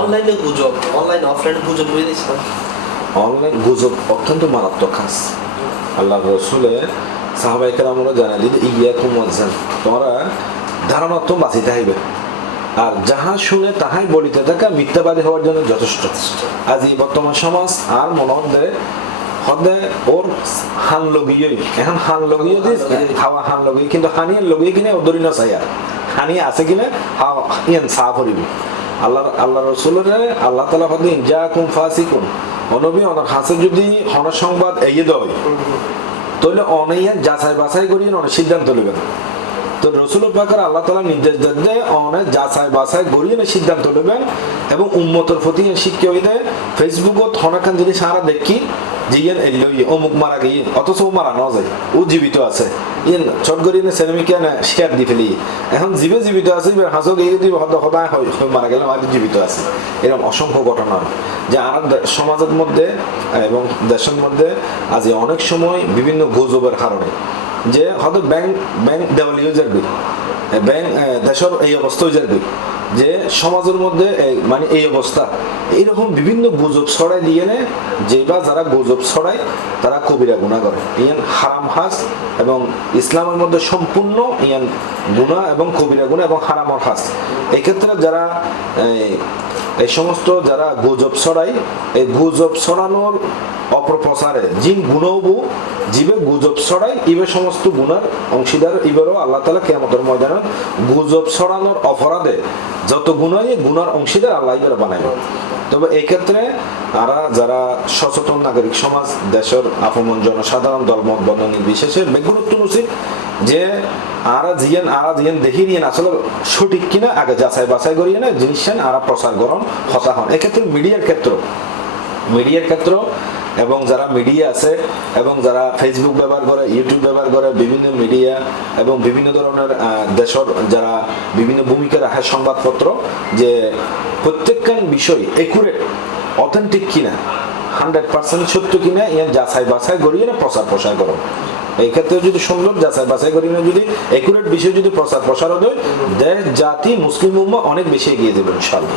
অনলাইনে গুজব, অনলাইন অফলাইনে গুজব বুঝে দিচ্ছিলাম। অনলাইন গুজব অত্যন্ত মারাত্মক কাজ। আল্লাহ রসুলে সাহাবায়ে কেরামরা জানাই দিন ইয়াকুম ওয়াজ্জান, তোমরা ধারণা তো বাঁচিতে হইবে, আর যাহা শুনে তাহাই বলিতে থাকা মিথ্যাবাদী হওয়ার জন্য যথেষ্ট। আজ এই বর্তমান সমাজ আর মনে হদে ওর হান লগিয়ে এখন হান লগিয়ে দিস হাওয়া হান লগিয়ে, কিন্তু হানিয়ে লগিয়ে কিনে ওদরি না চাই, আর হানিয়ে আছে কিনা হাওয়া ইয়ান সাফ করিবি। আল্লাহ রসুলের আল্লাহ তাআলা হদিন জাকুম ফাসিকুন, অনবী অনেক হাসে যদি হন সংবাদ এগিয়ে দেয় তাহলে অনেক যাচাই বাছাই করি অনেক সিদ্ধান্ত নেবেন। তো রসুল পাকের আল্লাহ তাআলা নির্দেশ দেন অনেক যাচাই বাছাই করিয়ে সিদ্ধান্ত নেবেন এবং উম্মতের প্রতি শিক্ষা হয়ে দেয়। ফেসবুকত হনাখান যদি সারা দেখি যে ইয়ান এলিয়ে অমুক মারা গিয়ে, অথচ ও মারা না যায়, ও জীবিত আছে, ইয়ান চট করি না সেনামিকে না শেয়ার দি ফেলি, এখন জীবিত আছে এবার হাসো গিয়ে দিব সদায় হয় মারা গেলাম আর জীবিত আছে। এরকম অসংখ্য ঘটনা যে আর সমাজের মধ্যে এবং দেশের মধ্যে আজ অনেক সময় বিভিন্ন গুজবের কারণে যে হয়তো ব্যাংক দেওয়ালি হয়ে যাবে, ব্যাংক দেশের এই অবস্থা হয়ে যাবে, যে সমাজের মধ্যে মানে এই অবস্থা, এইরকম বিভিন্ন গুজব ছড়াই দিয়ে নে যে বা যারা গুজব ছড়ায় তারা কবিরা গুনাহ করে। ইয়ান হারাম হাস এবং ইসলামের মধ্যে সম্পূর্ণ ইয়ান গুনাহ এবং কবিরা গুনাহ এবং হারামর হাস। এক্ষেত্রে যারা এই সমস্ত যারা গুজব ছড়ায়, এই গুজব ছড়ানোর অপপ্রচারে জিন গুণবু জীবে গুজব ছড়ায় ইবে সমস্ত গুনার অংশীদার ইবেরও আল্লাহ তাআলা কিয়ামতের ময়দানে গুজব ছড়ানোর অপরাধে যত গুনাই গুনার অংশীদার আল্লাহ ইবের বানাইবে। তবে এই ক্ষেত্রে যারা সচেতন নাগরিক সমাজ, দেশের আপমন জনসাধারণ দলমত বর্ণ নির্বিশেষে গুরুত্ব উচিত যে আরা জিয়ান দেখি নিয়ে আসলে সঠিক কিনা আগে যাচাই বাছাই করিয়ে না জিনিস আরা প্রচার গ্রহণ হতা হন। এক্ষেত্রে মিডিয়ার ক্ষেত্র এবং যারা মিডিয়া আছে এবং যারা ফেসবুক ব্যবহার করে, ইউটিউব ব্যবহার করে, বিভিন্ন মিডিয়া এবং বিভিন্ন ধরনের দেশের যারা বিভিন্ন ভূমিকা রাখে সংবাদপত্র, যে প্রত্যেকখান বিষয় একুরেট অথেন্টিক কিনা 100% সত্য কিনা ইয়ার যাচাই বাছাই করিয়ে না প্রচার করো। এই ক্ষেত্রে যদি সুন্দর যাচাই বাছাই করি না যদি একুরেট বিষয় যদি প্রচার হয়, দেশ জাতি মুসলিম উম্মাহ অনেক বেশি এগিয়ে যাবে ইনশাআল্লাহ।